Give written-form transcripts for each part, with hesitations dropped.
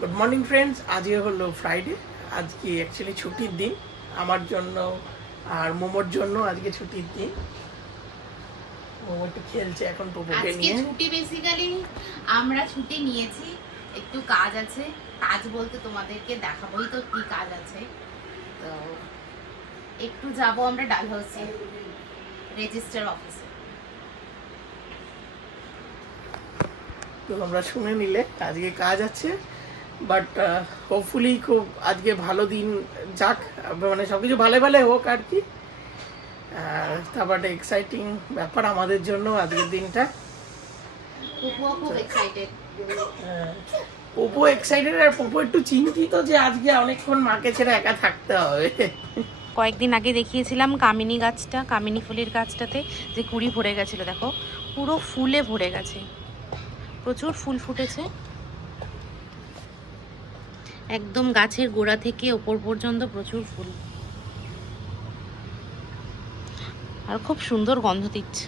Good morning friends, আজকে হলো Friday. আজকে অ্যাকচুয়ালি ছুটির দিন আমার জন্য আর মোমোর জন্য। আজকে ছুটির দিন, মোমো একটু খেলছে এখন পোপোকে নিয়ে। আজকে ছুটি, বেসিক্যালি আমরা ছুটি নিয়েছি, একটু কাজ আছে। কাজ বলতে তোমাদেরকে দেখাবোই তো কি কাজ আছে। তো একটু যাব আমরা ডালহাউসি রেজিস্টার অফিসে। তো আমরা শুনে নিলে আজকে কাজ আছে, বাট হোপফুলি খুব আজকে ভালো দিন যাক, মানে সব কিছু ভালো ভালো হোক আর কি। তারপরে এক্সাইটিং ব্যাপার আমাদের জন্য আজকের দিনটা। পুপুও খুব এক্সাইটেড। পোপো এক্সাইটেড, আর পোপো একটু চিন্তিত যে আজকে অনেকক্ষণ মাকে ছেড়ে একা থাকতে হবে। কয়েকদিন আগে দেখিয়েছিলাম কামিনী গাছটা, কামিনী ফুলের গাছটাতে যে কুড়ি ভরে গেছিল, দেখো পুরো ফুলে ভরে গেছে, প্রচুর ফুল ফুটেছে একদম গাছের গোড়া থেকে ওপর পর্যন্ত প্রচুর ফুল, আর খুব সুন্দর গন্ধ দিচ্ছে।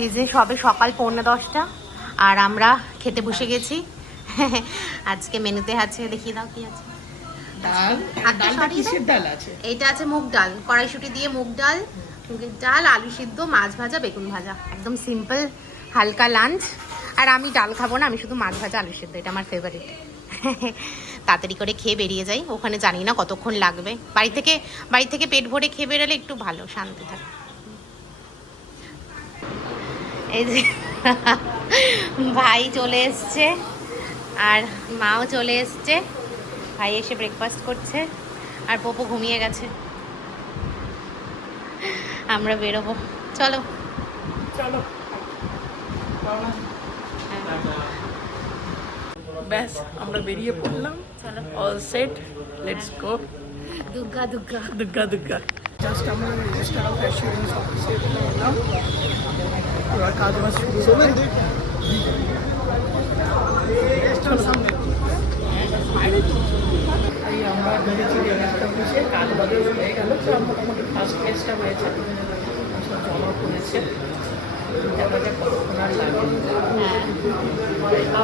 এই যে সবে সকাল 9:45 আর আমরা খেতে বসে গেছি। আজকে মেনুতে আছে, দেখিয়ে দাও কি আছে। ডাল, ডালটা কিসের ডাল আছে? এইটা আছে মুগ ডাল, কড়াইশুঁটি দিয়ে মুগ ডাল, মুগের ডাল, আলু সিদ্ধ, মাছ ভাজা, বেগুন ভাজা, একদম সিম্পল হালকা লাঞ্চ। আর আমি ডাল খাবো না, আমি শুধু মাছ ভাজা আলু সিদ্ধ, এটা আমার ফেভারিট। তাড়াতাড়ি করে খেয়ে বেরিয়ে যাই, ওখানে জানি না কতক্ষণ লাগবে। বাড়ি থেকে পেট ভরে খেয়ে বেরোলে একটু ভালো, শান্তি থাকে। এই যে ভাই চলে এসছে আর মাও চলে এসছে। ভাই এসে ব্রেকফাস্ট করছে আর পোপো ঘুমিয়ে গেছে। আমরা বেরোবো, চলো চলো। ব্যাস আমরা বেরিয়ে পড়লাম, all set, let's go. Durga Durga Durga Durga. Just আমরা রেজিস্টার অফ অ্যাসুরেন্স অফিসে এলাম, এবার কাজ বাজ শুরু হবে। এই আমরা বেরিয়েছি রেজিস্টার অফিসে, কাজ বাজ হয়ে গেল। তো মোটামুটি ফার্স্ট কেসটা হয়েছে, সব জমা করেছে। দেখা যাক কতক্ষণ আর লাগে। হ্যাঁ,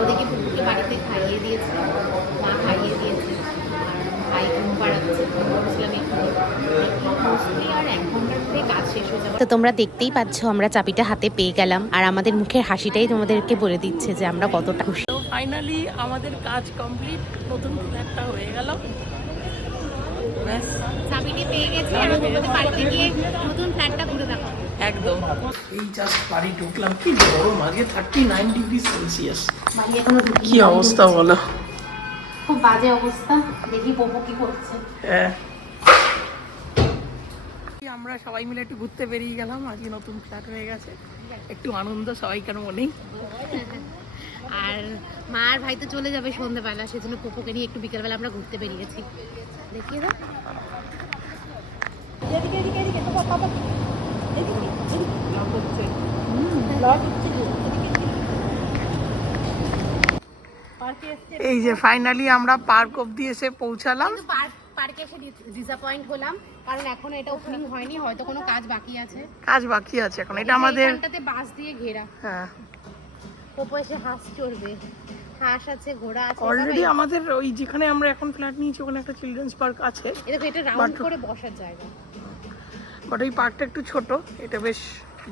ওদিকে পুকুরকে বাড়িতে খাইয়ে দিয়েছে, মা খাইয়ে দিয়েছে, আর ভাই ঘুম পাড়াচ্ছে। বলছিলাম একটু মোস্টলি আর 1 ঘন্টার মধ্যে কাজ শেষ হয়ে যাবে। তো তোমরা দেখতেই পাচ্ছ আমরা চাবিটা হাতে পেয়ে গেলাম, আর আমাদের মুখের হাসিটাই তোমাদেরকে বলে দিচ্ছে যে আমরা কতটা খুশি। তো ফাইনালি আমাদের কাজ কমপ্লিট, নতুন ফ্ল্যাটটা হয়ে গেল। ব্যাস চাবিটি পেয়ে গেছি, আর তোমাদের বাড়িতে গিয়ে নতুন ফ্ল্যাটটা ঘুরে দেখাবো। একদম। এই জাস্ট বাড়ি ঢুকলাম, কি গরম আজকে, 39 ডিগ্রি সেলসিয়াস। বাড়ি এখনো কি অবস্থা বলো, খুব বাজে অবস্থা। দেখি পোপো কি করছে। হ্যাঁ, আমরা সবাই মিলে একটু ঘুরতে বেরিয়ে গেলাম। আজকে নতুন ফ্ল্যাট হয়ে গেছে, একটু আনন্দ সবাইকার মনেই। আর মা আর ভাই তো চলে যাবে সন্ধ্যেবেলা, সেজন্য পোপোকে নিয়ে একটু বিকেলবেলা আমরা ঘুরতে বেরিয়েছি। দেখিয়ে দাও। এই যে ফাইনালি আমরা পার্ক অব্দি এসে পৌঁছালাম। কিন্তু পার্কে এসে ডিসঅ্যাপয়েন্ট হলাম, কারণ এখনো এটা ওপেনিং হয়নি, হয়তো কোনো কাজ বাকি আছে। কাজ বাকি আছে এখন, এটা আমাদের এখানটাতে বাঁশ দিয়ে ঘেরা। হ্যাঁ, পোপো এসে হাঁস চড়বে, হাঁস আছে, ঘোড়া আছে। অলরেডি আমাদের ওই যেখানে আমরা এখন ফ্ল্যাট নিয়েছি ওখানে একটা চিলড্রেন্স পার্ক আছে। এটা রাউন্ড করে বসার জায়গা, বাট ওই পার্কটা একটু ছোট, এটা বেশ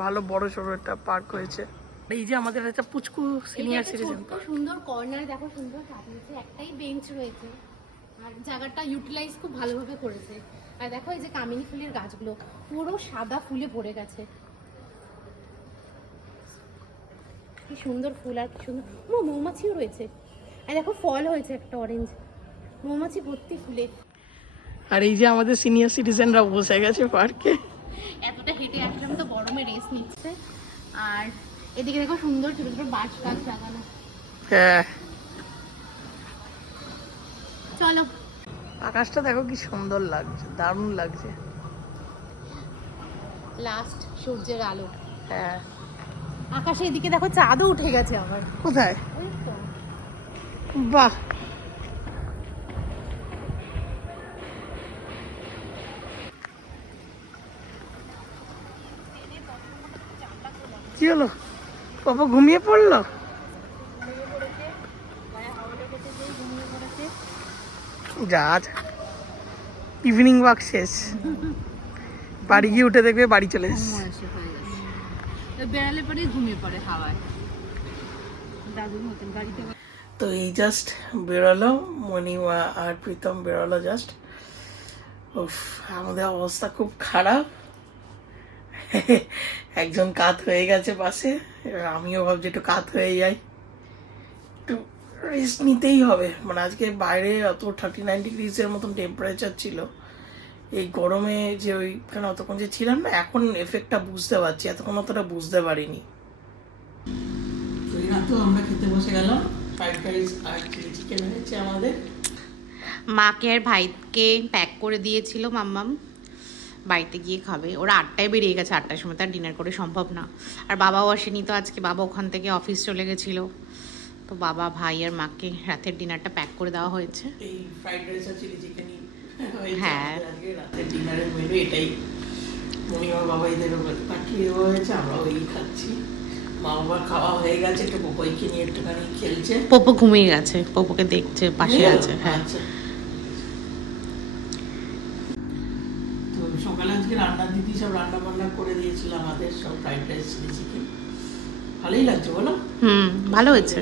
ভালো বড় সড়ো একটা পার্ক হয়েছে। এই যে আমাদের একটা পুচকু সিনিয়র সিটিজেন, সুন্দর কর্নার, দেখো সুন্দর সাজিয়েছে, একটাই বেঞ্চ রয়েছে, আর জায়গাটা ইউটিলাইজ খুব ভালোভাবে করেছে। আর দেখো এই যে কামিনী ফুলের গাছগুলো পুরো সাদা ফুলে ভরে গেছে, কি সুন্দর ফুল, আর কি সুন্দর মৌমাছিও রয়েছে। আর দেখো ফল হয়েছে একটা অরেঞ্জ, মৌমাছি ভর্তি ফুলে। আর এই যে আমাদের সিনিয়র সিটিজেনরা বসে গেছে পার্কে। এতটা হেঁটে আসলাম তো গরমে রেস্ট নিচ্ছে। আর এদিকে দেখো সুন্দর ছোট ছোট বাঁশ গাছ লাগানো। হ্যাঁ, চলো, আকাশটা দেখো কি সুন্দর লাগছে, দারুণ লাগছে। লাস্ট সূর্যের আলো। হ্যাঁ, আকাশে এদিকে দেখো চাঁদও উঠে গেছে আবার। কোথায়? ওই তো। বাহ, কি কি হলো? পাপা ঘুমিয়ে পড়লো? যা ইভিনিং ওয়াক শেষ, বাড়ি গিয়ে উঠে দেখবে বাড়ি চলে এসেছে। বেড়ালে পরে ঘুমিয়ে পড়ে হাওয়ায় দাদুর মতন বাড়িতে। তো এই জাস্ট বেরোলো মণিমা আর প্রীতম বেরোলো জাস্ট। উফ, আমাদের অবস্থা খুব খারাপ। একজন কাত হয়ে গেছে পাশে, এবার আমিও ভাবছি একটু কাত হয়ে যাই, একটু রেস্ট নিতেই হবে। মানে আজকে বাইরে অত 39 ডিগ্রিজের মতন টেম্পারেচার ছিল, এই গরমে যে ওইখানে অতক্ষণ যে ছিলাম না, এখন এফেক্টটা বুঝতে পারছি, এতক্ষণ অতটা বুঝতে পারিনি। তো আমরা খেতে বসে গেলাম, ফ্রাইড রাইস আর চিলি চিকেন হয়েছে আমাদের। মাকে আর ভাইকে প্যাক করে দিয়েছিল মাম্মাম, বাড়িতে গিয়ে খাবে। ওরা 8টায় বেরিয়ে গেছে, 8টার সময় তার ডিনার করে সম্ভব না। আর বাবাও আসেনি তো আজকে, বাবা ওখান থেকে অফিস চলে গেছিল। তো বাবা, ভাই আর মাকে রাতের ডিনারটা প্যাক করে দেওয়া হয়েছে। এই ফ্রাইড রাইস আর চিলি চিকেনই হয়েছে হ্যাঁ। আজকে রাতের ডিনারের মেনু এটাই। মনিমার বাবা এদের পাঠিয়ে হয়েছে, আমরা ওই খাচ্ছি। মা বাবার খাওয়া হয়ে গেছে, একটু পোপোইকে নিয়ে একটুখানি খেলছে। পোপো ঘুমিয়ে গেছে, পোপোকে দেখছে, পাশে আছে। হ্যাঁ, আচ্ছা। তো সকালে আজকে রান্না দিদি সব রান্না বান্না করে দিয়েছিল আমাদের, সব ফ্রাইড রাইস চিলি চিকেন। ভালোই লাগছে বলো? ভালো হয়েছে।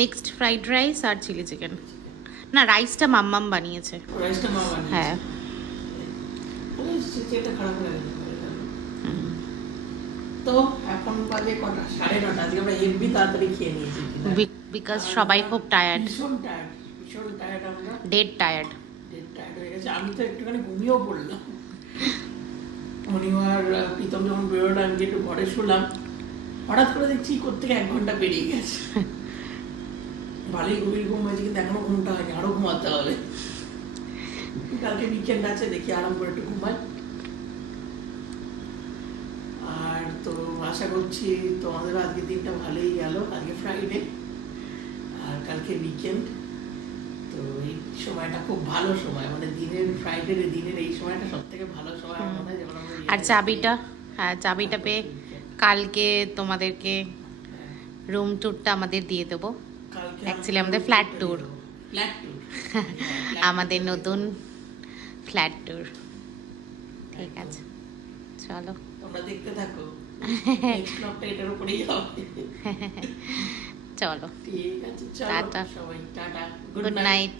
মিক্সড ফ্রাইড রাইস আর চিলি চিকেন। না, রাইসটা মাম্মাম বানিয়েছে। রাইসটা মা বানিয়েছে। হ্যাঁ। চিকেনটা খারাপ লাগে না। তো এখন বাজে কটা? 9:30। আজকে আমরা হেভি তাড়াতাড়ি খেয়ে নিয়েছি, বিকজ সবাই খুব টায়ার্ড, ভীষণ টায়ার্ড, ভীষণ টায়ার্ড। আমরা ডেড টায়ার্ড হয়ে গেছে। আমি তো একটুখানি ঘুমিয়েও পড়লাম। মনিমার প্রীতম যখন বেরোলো, আমি একটু ঘরে শুলাম, হঠাৎ করে দেখছি কোত্থেকে 1 ঘন্টা বেরিয়ে গেছে। ভালোই গভীর ঘুম হয়েছে, কিন্তু এখনো ঘুমটা হয়নি, আরো ঘুমাতে হবে। কালকে উইকেন্ড আছে, দেখি আরাম করে একটু ঘুমাই। আর তো আশা করছি তোমাদের আজকে দিনটা ভালোই গেল। আজকে ফ্রাইডে আর কালকে উইকেন্ড। তো এই সময়টা খুব ভালো সময়, মানে দিনের ফ্রাইডে দিনের এই সময়টা সব থেকে ভালো সময় আমার মনে হয়। যেমন আমরা আর চাবিটা, হ্যাঁ চাবিটা পেয়ে কালকে তোমাদেরকে রুম ট্যুরটা আমাদের দিয়ে দেবো। অ্যাকচুয়ালি আমাদের ফ্ল্যাট ট্যুর, আমাদের নতুন ফ্ল্যাট ট্যুর। ঠিক আছে, চলো তোমরা দেখতে থাকো, নেক্সট ব্লগটা এটার উপরেই হবে। চলো, ঠিক আছে, চলো টাটা, সবাই টাটা, গুড নাইট।